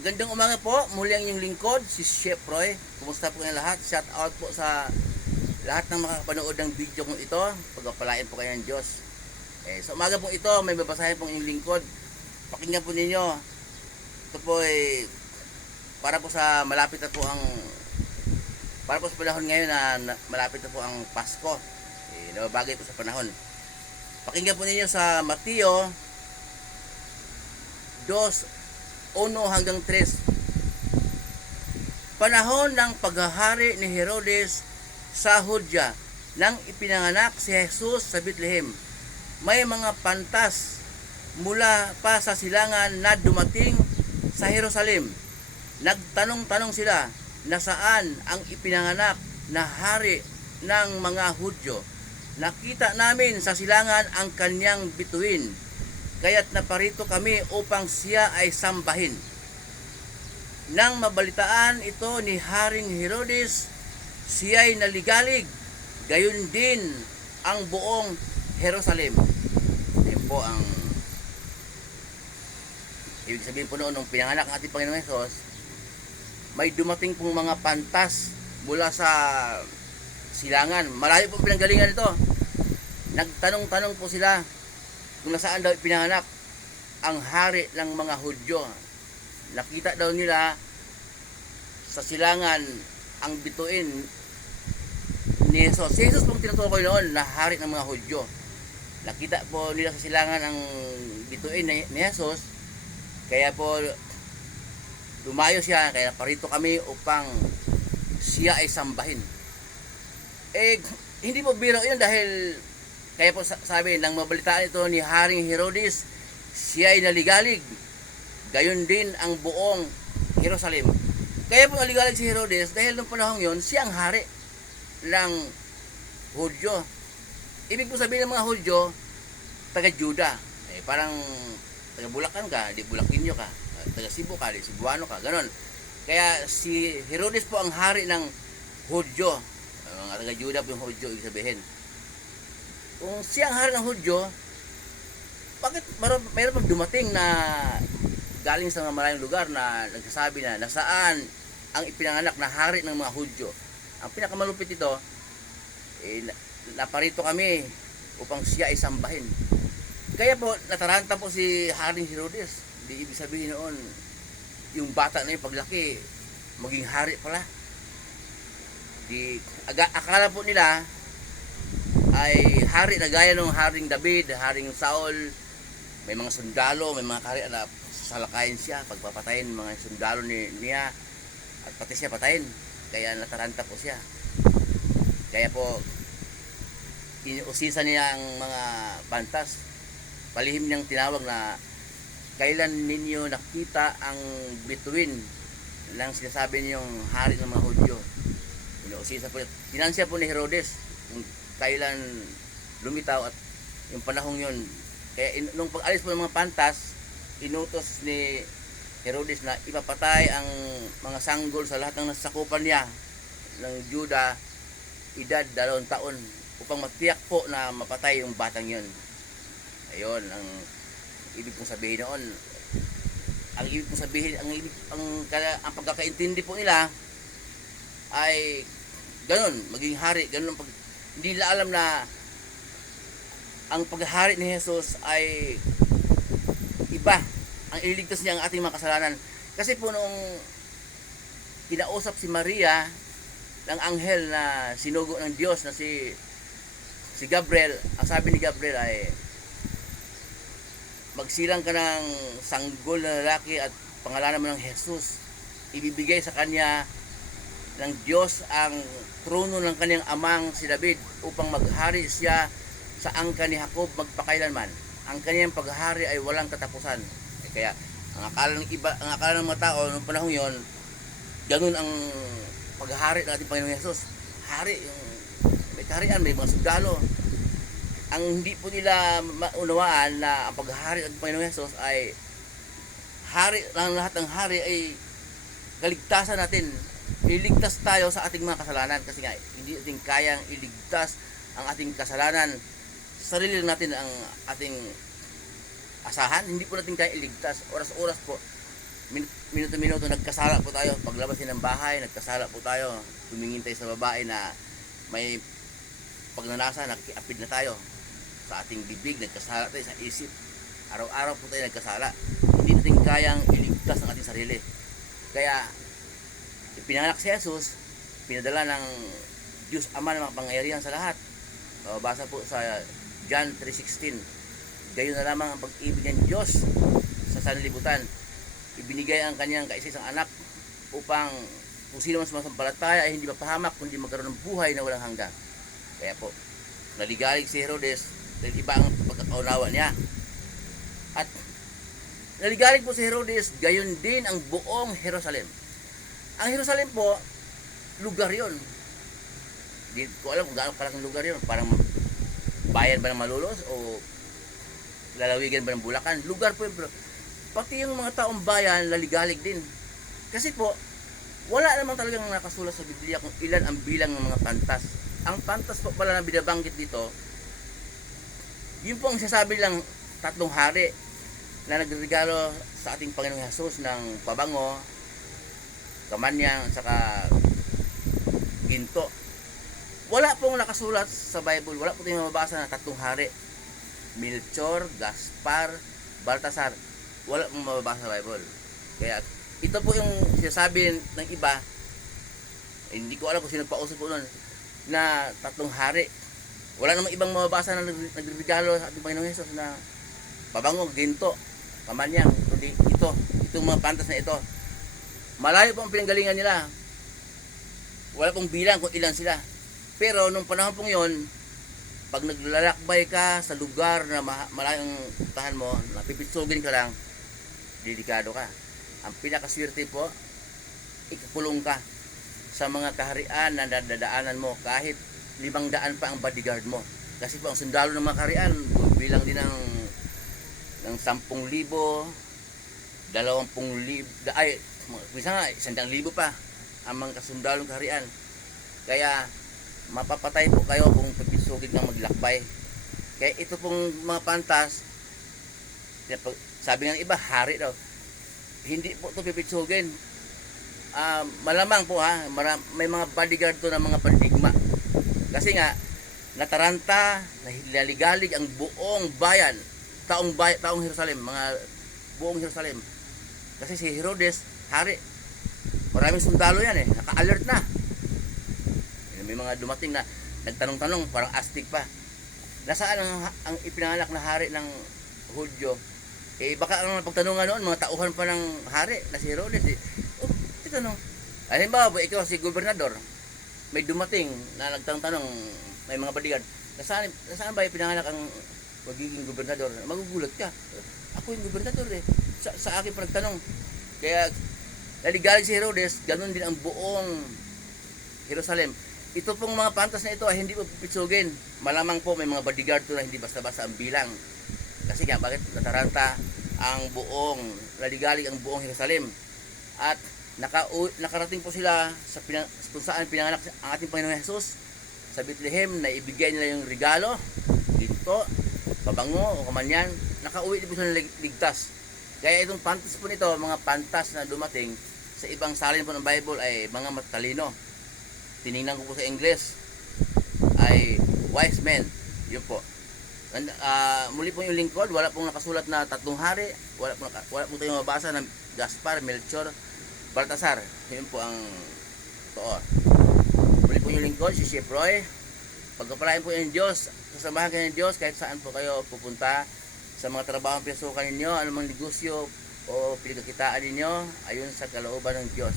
Magandang umaga po, muli ang inyong lingkod, si Chef Roy. Kumusta po kayong lahat? Shout out po sa lahat ng makakapanood ng video kong ito. Pagpapalain po kayo ng Diyos. Sa umaga po ito, may babasahin po inyong lingkod. Pakinggan po ninyo. Ito po ay para po sa malapit na po ang para po sa panahon ngayon na malapit na po ang Pasko. Nababagay po sa panahon. Pakinggan po ninyo sa Mateo 2:1-3. Panahon ng paghahari ni Herodes sa Judea nang ipinanganak si Jesus sa Bethlehem. May mga pantas mula pa sa silangan na dumating sa Jerusalem. Nagtanong-tanong sila na saan ang ipinanganak na hari ng mga Hudyo. Nakita namin sa silangan ang kanyang bituin, kaya't naparito kami upang siya ay sambahin. Nang mabalitaan ito ni Haring Herodes, siya ay naligalig, gayon din ang buong Jerusalem. Yan po ang ibig sabihin po noon, nung pinanganak ang ating Panginoong Hesus, may dumating pong mga pantas mula sa silangan. Malayo po pinanggalingan ito. Nagtanong-tanong po sila kung nasaan daw pinanganak ang hari ng mga Hudyo. Nakita daw nila sa silangan ang bituin ni Jesus. Si Jesus pong tinutukoy noon na hari ng mga Hudyo. Nakita po nila sa silangan ang bituin ni Jesus. Kaya po dumayo siya, kaya parito kami upang siya ay sambahin. Hindi po biro yun, dahil kaya po sabi, nang mabalitaan ito ni Haring Herodes, siya ay naligalig, gayon din ang buong Jerusalem. Kaya po naligalig si Herodes dahil nung panahon yon, siya ang hari ng Hudyo. Ibig po sabihin ng mga Hudyo, taga Juda. Parang taga Bulacan ka, di Bulaqueño ka. Taga Cebu ka, di Cebuano ka, ganon. Kaya si Herodes po ang hari ng Hudyo. Mga taga Juda po yung Hudyo, ibig sabihin. Kung siya ang hari ng Hudyo, bakit mayroon pang dumating na galing sa mga maraming lugar na nagsasabi na nasaan ang ipinanganak na hari ng mga Hudyo? Ang pinakamalupit ito, naparito kami upang siya ay sambahin. Kaya po, nataranta po si Haring Herodes. Di ibig sabihin noon, yung bata na yung paglaki, maging hari pala. Akala po nila ay hari na gaya ng Haring David, Haring Saul, may mga sundalo, may mga kaharian na sasalakayin siya, pagpapatayin mga sundalo niya, at pati siya patayin. Kaya nataranta po siya. Kaya po, inuusisa niya ang mga pantas. Palihim niyang tinawag na, kailan ninyo nakita ang bituin ng sinasabi niyong hari ng mga Hudyo? Inuusisa po niya. Tinansya po ni Herodes kung kailan lumitaw at yung panahong yun. Kaya nung pag-alis po ng mga pantas, inutos ni Herodes na ipapatay ang mga sanggol sa lahat ng nasakupan niya ng Juda, edad 2 taon, upang matiyak po na mapatay yung batang yun. Ayun ang ibig kong sabihin noon. Ang ibig kong sabihin, ang pagkakaintindi po nila ay ganun, maging hari, ganun ang hindi nila alam na ang paghahari ni Jesus ay iba. Ang ililigtas niya ang ating mga kasalanan. Kasi po nung kinausap si Maria ng anghel na sinugo ng Diyos na si Gabriel, ang sabi ni Gabriel ay, magsilang ka ng sanggol na lalaki at pangalanan mo ng Jesus. Ibibigay sa kanya ng Diyos ang trono ng kanyang amang si David upang maghari siya sa angkan ni Jacob magpakailanman. Ang kanyang paghari ay walang katapusan. Kaya ang akala ng mga tao noong panahon yon, ganun ang paghari ng ating Panginoong Hesus. Hari, may kaharian, may mga sundalo. Ang hindi po nila maunawaan na ang paghahari ng Panginoong Hesus ay hari ng lahat ng hari ay kaligtasan natin. Iligtas tayo sa ating mga kasalanan kasi nga hindi natin kayang iligtas ang ating kasalanan. Sarili natin ang ating asahan, hindi po natin kaya iligtas. Oras-oras po minuto-minuto nagkasala po tayo. Paglabas din ng bahay, nagkasala po tayo. Tumingin tayo sa babae na may pagnanasa, nakikiapid na tayo sa ating bibig, nagkasala tayo sa isip. Araw-araw po tayo nagkasala. Hindi natin kayang iligtas ang ating sarili. Kaya ipinanganak si Jesus, pinadala ng Diyos Ama ng mga pangyarihan sa lahat. Mababasa po sa John 3:16. Gayon na lamang ang pag-ibig ng Diyos sa sanlibutan. Ibinigay ang kanyang kaisa-isang anak upang kung sino man sumasampalataya ay hindi mapahamak kundi magkaroon ng buhay na walang hanggan. Kaya po, naligalig si Herodes dahil iba ang pagkakaunawa niya. At naligalig po si Herodes, gayon din ang buong Jerusalem. Ang Jerusalem po, lugar yon. Hindi ko alam kung gaano kalaking lugar yon. Parang bayan ba ng Malolos o lalawigan ba ng Bulacan? Lugar po yun. Pero pati yung mga taong bayan, naligalig din. Kasi po, wala naman talagang nakasulat sa Biblia kung ilan ang bilang ng mga pantas. Ang pantas po pala na binabanggit dito, yun po ang sasabi lang 3 hari na nagregalo sa ating Panginoong Hesus ng pabango, kamanyang, saka ginto. Wala pong nakasulat sa Bible, wala po tayong mababasa na 3 hari. Melchor, Gaspar, Baltasar. Wala pong mababasa sa Bible. Kaya ito po yung sinasabi ng iba, hindi ko alam kung sino pa-uso po nun, na 3 hari. Wala namang ibang mababasa na nagregalo sa ating Panginoong Hesus na pabango, ginto, kamanyang, kundi itong mga pantas na ito. Malayo po ang pinanggalingan nila. Wala pong bilang kung ilan sila. Pero nung panahon pong yon, pag naglalakbay ka sa lugar na malayong tahan mo, napipitsugin ka lang, delikado ka. Ang pinakaswerte po, ikakulong ka sa mga kaharian na dadaanan mo kahit 500 pa ang bodyguard mo. Kasi po ang sundalo ng mga kaharian, bilang din ng 10,000, 20,000, ay, minsan nga, 100,000 pa ang mga kasundalong kaharian. Kaya mapapatay po kayo kung pipitsugin ng maglakbay. Kaya ito pong mga pantas, sabi ng iba, hari daw. Hindi po ito pipitsugin. Malamang po may mga bodyguard to ng mga pandigma. Kasi nga, nataranta, naligalig ang buong bayan, taong Jerusalem, buong Jerusalem. Kasi si Herodes, hari, maraming sundalo yan naka-alert na. May mga dumating na nagtanong-tanong, parang astig pa. Nasaan ang ipinanganak na hari ng Hudyo? Baka ang pagtanungan noon, mga tauhan pa ng hari na si Herodes. Tanong. Halimbawa, ikaw si gobernador, may dumating na nagtanong-tanong, may mga bodyguard, nasaan ba ipinanganak ang magiging gobernador? Magugulat ka. Ako yung gobernador sa akin pa nagtanong. Kaya naligalig si Herodes, ganun din ang buong Jerusalem. Ito pong mga pantas na ito ay hindi po pipitsugin. Malamang po may mga bodyguard to na hindi basta-basta ang bilang. Kasi nga, bakit nataranta naligalig ang buong Jerusalem. At nakarating po sila kung saan pinanganak ang ating Panginoong Hesus, sa Bethlehem, na ibigay nila yung regalo, ginto, pabango o kamanyan. Nakauwi din po sila ligtas. Kaya itong pantas po nito, mga pantas na dumating sa ibang salin po ng Bible ay mga matalino. Tiningnan ko po sa English ay wise men. Yun po. Muli po yung lingkod, wala pong nakasulat na 3 hari, wala po tayong mabasa na Gaspar, Melchor, Baltasar. Yun po ang totoo. Muli po yung lingkod, si Chef Roy. Pagkapalain po yung Diyos, sasamahan kayo ng Diyos kahit saan po kayo pupunta, sa mga trabahong pinasukan ninyo, anumang negosyo o pinagkakitaan ninyo, ayon sa kalooban ng Diyos.